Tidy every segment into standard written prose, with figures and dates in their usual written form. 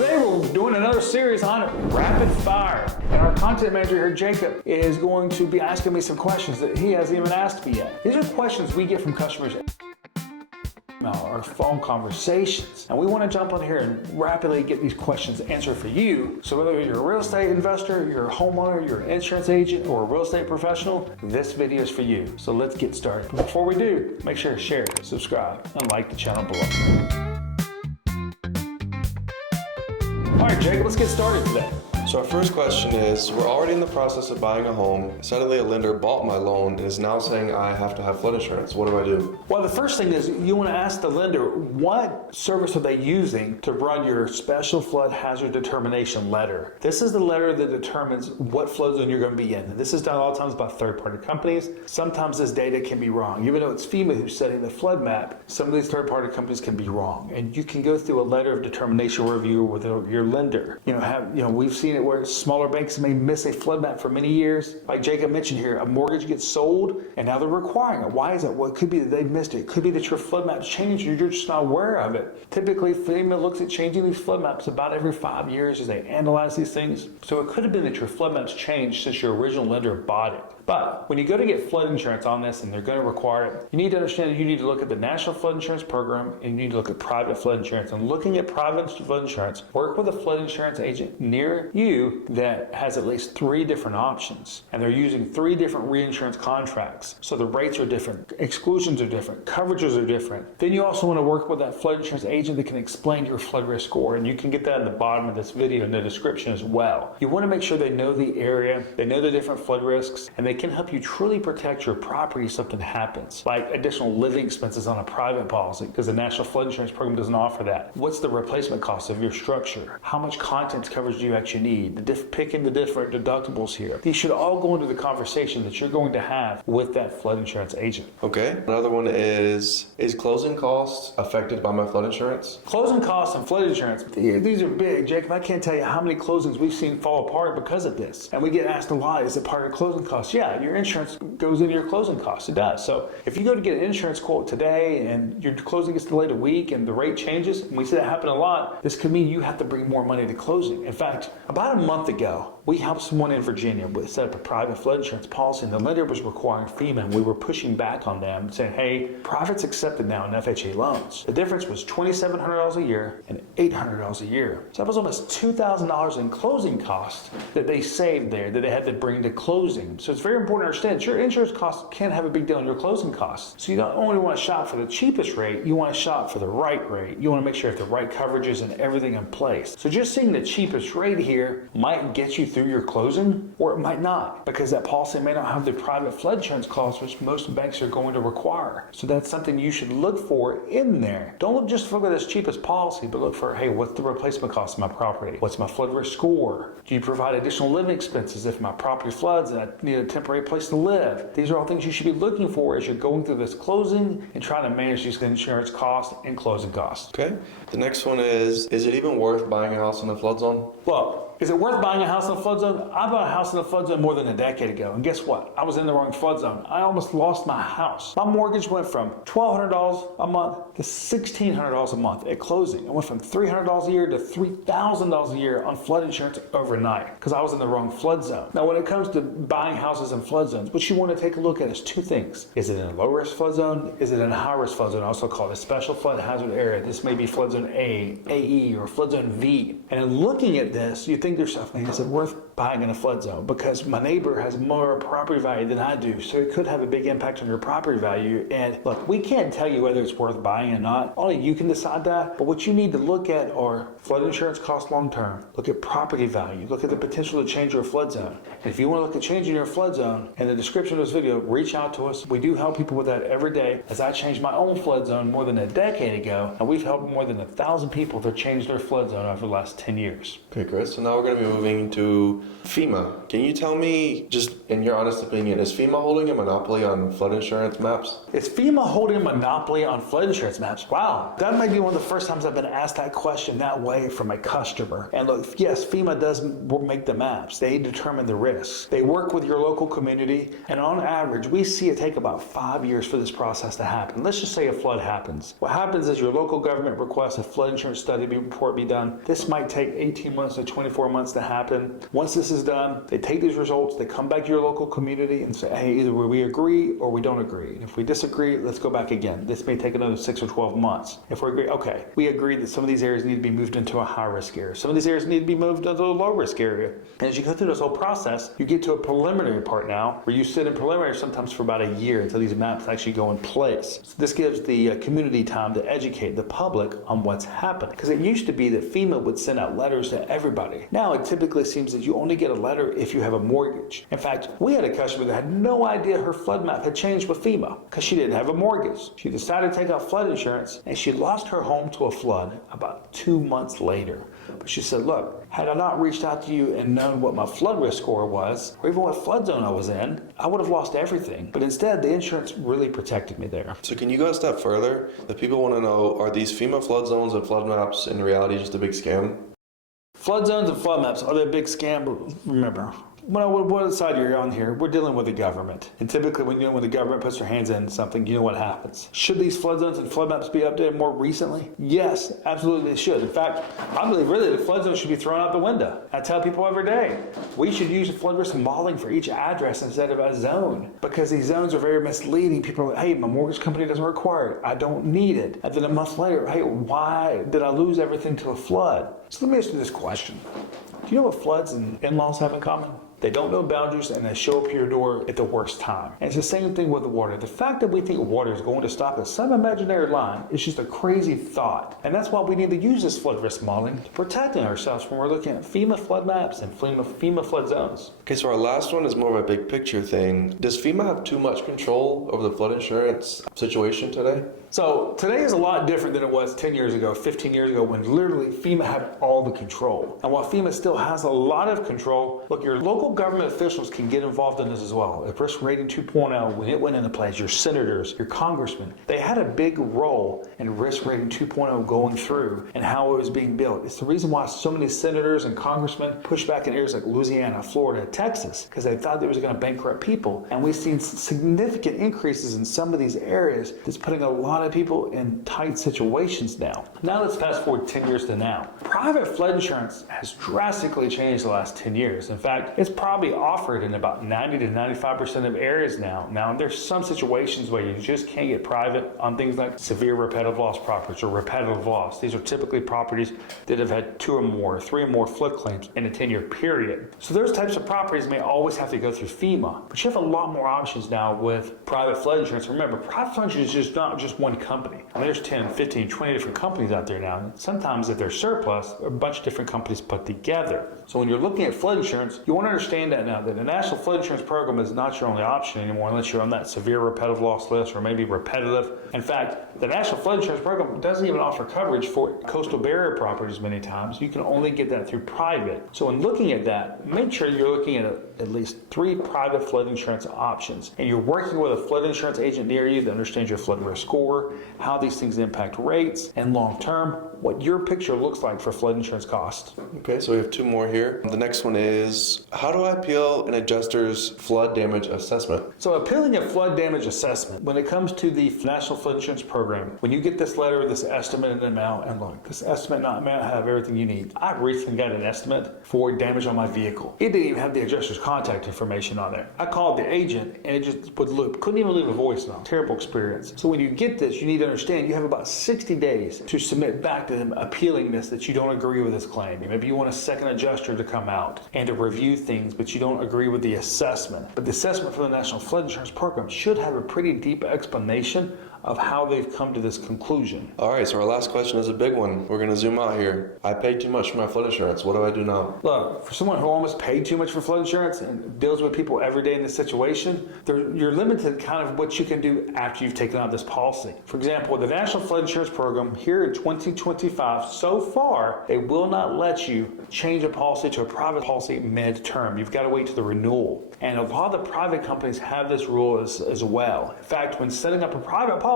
Today we're doing another series on rapid fire. And our content manager here, Jacob, is going to be asking me some questions that he hasn't even asked me yet. These are questions we get from customers our phone conversations. And we want to jump on here and rapidly get these questions answered for you. So whether you're a real estate investor, you're a homeowner, you're an insurance agent, or a real estate professional, this video is for you. So let's get started. Before we do, make sure to share, subscribe, and like the channel below. All right, Jacob, let's get started today. So our first question is, we're already in the process of buying a home. Suddenly a lender bought my loan and is now saying I have to have flood insurance. What do I do? Well, the first thing is you want to ask the lender, what service are they using to run your special flood hazard determination letter? This is the letter that determines what flood zone you're going to be in. This is done a lot of times by third-party companies. Sometimes this data can be wrong. Even though it's FEMA who's setting the flood map, some of these third-party companies can be wrong. And you can go through a letter of determination review with your lender. We've seen it where smaller banks may miss a flood map for many years. Like Jacob mentioned here, a mortgage gets sold and now they're requiring it. Why is it? Well, it could be that they missed it. It could be that your flood map's changed and you're just not aware of it. Typically, FEMA looks at changing these flood maps about every 5 years as they analyze these things. So it could have been that your flood map's changed since your original lender bought it. But when you go to get flood insurance on this and they're going to require it, you need to understand that you need to look at the National Flood Insurance Program and you need to look at private flood insurance. And looking at private flood insurance, work with a flood insurance agent near you that has at least 3 different options. And they're using 3 different reinsurance contracts. So the rates are different, exclusions are different, coverages are different. Then you also want to work with that flood insurance agent that can explain your flood risk score. And you can get that at the bottom of this video in the description as well. You want to make sure they know the area, they know the different flood risks, and they can help you truly protect your property if something happens, like additional living expenses on a private policy, because the National Flood Insurance Program doesn't offer that. What's the replacement cost of your structure? How much contents coverage do you actually need? Picking the different deductibles here. These should all go into the conversation that you're going to have with that flood insurance agent. Okay. Another one is closing costs affected by my flood insurance? Closing costs and flood insurance, these are big. Jacob, I can't tell you how many closings we've seen fall apart because of this. And we get asked a lot, is it part of closing costs? Yeah, your insurance goes into your closing costs. It does. So if you go to get an insurance quote today and your closing gets delayed a week and the rate changes, and we see that happen a lot, this could mean you have to bring more money to closing. In fact, about a month ago, we helped someone in Virginia set up a private flood insurance policy, and the lender was requiring FEMA, and we were pushing back on them, saying, hey, private's accepted now in FHA loans. The difference was $2,700 a year and $800 a year. So that was almost $2,000 in closing costs that they saved there, that they had to bring to closing. So it's very important to understand that your insurance costs can have a big deal on your closing costs. So you don't only want to shop for the cheapest rate, you want to shop for the right rate. You want to make sure you have the right coverages and everything in place. So just seeing the cheapest rate here might get you through your closing, or it might not, because that policy may not have the private flood insurance clause, which most banks are going to require. So that's something you should look for in there. Don't look just for this cheapest policy, but look for, hey, what's the replacement cost of my property? What's my flood risk score? Do you provide additional living expenses if my property floods and I need a temporary place to live? These are all things you should be looking for as you're going through this closing and trying to manage these insurance costs and closing costs. Okay. The next one is it even worth buying a house in a flood zone? Well, is it worth buying a house in a flood zone? I bought a house in a flood zone more than a decade ago. And guess what? I was in the wrong flood zone. I almost lost my house. My mortgage went from $1,200 a month to $1,600 a month at closing. I went from $300 a year to $3,000 a year on flood insurance overnight because I was in the wrong flood zone. Now, when it comes to buying houses in flood zones, what you want to take a look at is 2 things. Is it in a low-risk flood zone? Is it in a high-risk flood zone? Also called a special flood hazard area. This may be flood zone A, AE, or flood zone V. And in looking at this, you think to yourself, man, is it worth buying in a flood zone? Because my neighbor has more property value than I do, so it could have a big impact on your property value. And look, we can't tell you whether it's worth buying or not. Only you can decide that. But what you need to look at are flood insurance costs long term. Look at property value. Look at the potential to change your flood zone. And if you want to look at changing your flood zone, in the description of this video, reach out to us. We do help people with that every day, as I changed my own flood zone more than a decade ago, and we've helped more than 1,000 people to change their flood zone over the last 10 years. Okay, Chris. So now we're going to be moving to FEMA. Can you tell me, just in your honest opinion, is FEMA holding a monopoly on flood insurance maps? Is FEMA holding a monopoly on flood insurance maps? Wow, that might be one of the first times I've been asked that question that way from a customer. And look, yes, FEMA does make the maps. They determine the risks. They work with your local community, and on average, we see it take about 5 years for this process to happen. Let's just say a flood happens. What happens is your local government requests a flood insurance study report be done. This might take 18 months to 24 months to happen. Once this is done, they take these results, they come back to your local community and say, hey, either we agree or we don't agree. And if we disagree, let's go back again. This may take another 6 or 12 months. If we agree, okay, we agree that some of these areas need to be moved into a high-risk area. Some of these areas need to be moved into a low-risk area. And as you go through this whole process, you get to a preliminary part now, where you sit in preliminary sometimes for about a year until these maps actually go in place. So this gives the community time to educate the public on what's happening. Because it used to be that FEMA would send out letters to everybody. Now it typically seems that you only get a letter if you have a mortgage. In fact, we had a customer that had no idea her flood map had changed with FEMA because she didn't have a mortgage. She decided to take out flood insurance and she lost her home to a flood about 2 months later. But she said, look, had I not reached out to you and known what my flood risk score was, or even what flood zone I was in, I would have lost everything. But instead, the insurance really protected me there. So can you go a step further? The people want to know, are these FEMA flood zones and flood maps in reality just a big scam? Flood zones and flood maps, are they a big scam? But remember, what side you're on here, we're dealing with the government. And typically when the government puts their hands in something, you know what happens. Should these flood zones and flood maps be updated more recently? Yes, absolutely they should. In fact, I believe really the flood zone should be thrown out the window. I tell people every day, we should use a flood risk modeling for each address instead of a zone. Because these zones are very misleading. People are like, hey, my mortgage company doesn't require it. I don't need it. And then a month later, hey, why did I lose everything to a flood? So let me ask you this question. Do you know what floods and in-laws have in common? They don't know boundaries and they show up to your door at the worst time. And it's the same thing with the water. The fact that we think water is going to stop at some imaginary line is just a crazy thought. And that's why we need to use this flood risk modeling to protecting ourselves when we're looking at FEMA flood maps and FEMA flood zones. Okay, so our last one is more of a big picture thing. Does FEMA have too much control over the flood insurance situation today? So today is a lot different than it was 10 years ago, 15 years ago, when literally FEMA had all the control. And while FEMA still has a lot of control, look, your local government officials can get involved in this as well. If Risk Rating 2.0, when it went into place, your senators, your congressmen, they had a big role in Risk Rating 2.0 going through and how it was being built. It's the reason why so many senators and congressmen pushed back in areas like Louisiana, Florida, Texas, because they thought they was going to bankrupt people. And we've seen significant increases in some of these areas that's putting a lot of people in tight situations now. Now let's fast forward 10 years to now. Private flood insurance has drastically changed the last 10 years. In fact, it's probably offered in about 90 to 95% of areas now. Now, there's some situations where you just can't get private on things like severe repetitive loss properties or repetitive loss. These are typically properties that have had 2 or more, 3 or more flood claims in a 10-year period. So those types of properties may always have to go through FEMA, but you have a lot more options now with private flood insurance. Remember, private flood insurance is just not just one company. I mean, there's 10, 15, 20 different companies out there now. And sometimes if they're surplus, a bunch of different companies put together. So when you're looking at flood insurance, you want to understand that now that the National Flood Insurance Program is not your only option anymore unless you're on that severe repetitive loss list or maybe repetitive. In fact, the National Flood Insurance Program doesn't even offer coverage for coastal barrier properties many times. You can only get that through private. So in looking at that, make sure you're looking at least 3 private flood insurance options. And you're working with a flood insurance agent near you that understands your flood risk score, how these things impact rates, and long term, what your picture looks like for flood insurance costs. Okay, so we have 2 more here. The next one is, how do I appeal an adjuster's flood damage assessment? So appealing a flood damage assessment, when it comes to the National Flood Insurance Program, when you get this letter, this estimate and amount, and look, this estimate and amount have everything you need. I recently got an estimate for damage on my vehicle. It didn't even have the adjuster's contact information on there. I called the agent and it just would loop. Couldn't even leave a voicemail. Terrible experience. So when you get this, you need to understand you have about 60 days to submit back to them appealing this, that you don't agree with this claim. Maybe you want a second adjuster to come out and to review things, but you don't agree with the assessment. But the assessment for the National Flood Insurance Program should have a pretty deep explanation of how they've come to this conclusion. All right, so our last question is a big one. We're going to zoom out here. I paid too much for my flood insurance. What do I do now? Look, for someone who almost paid too much for flood insurance and deals with people every day in this situation, you're limited kind of what you can do after you've taken out this policy. For example, with the National Flood Insurance Program here in 2025, so far, they will not let you change a policy to a private policy mid-term. You've got to wait to the renewal. And a lot of the private companies have this rule as well. In fact, when setting up a private policy,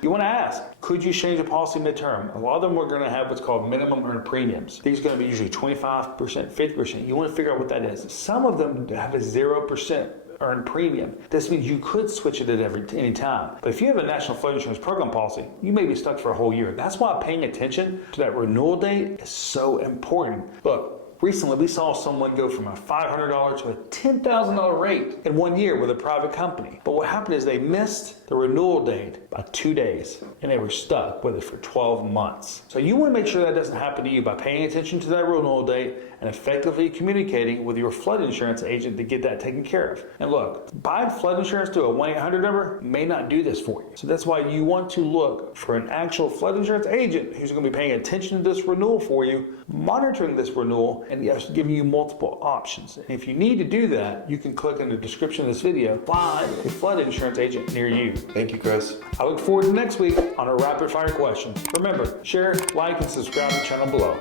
you want to ask, could you change a policy midterm? A lot of them are going to have what's called minimum earned premiums. These are going to be usually 25%, 50%. You want to figure out what that is. Some of them have a 0% earned premium. This means you could switch it at any time. But if you have a National Flood Insurance Program policy, you may be stuck for a whole year. That's why paying attention to that renewal date is so important. Look, recently, we saw someone go from a $500 to a $10,000 rate in 1 year with a private company. But what happened is they missed the renewal date by 2 days, and they were stuck with it for 12 months. So you want to make sure that doesn't happen to you by paying attention to that renewal date and effectively communicating with your flood insurance agent to get that taken care of. And look, buying flood insurance to a 1-800 number may not do this for you. So that's why you want to look for an actual flood insurance agent who's going to be paying attention to this renewal for you, monitoring this renewal, and yes, giving you multiple options. And if you need to do that, you can click in the description of this video, find a flood insurance agent near you. Thank you, Chris. I look forward to next week on our rapid fire question. Remember, share, like, and subscribe to the channel below.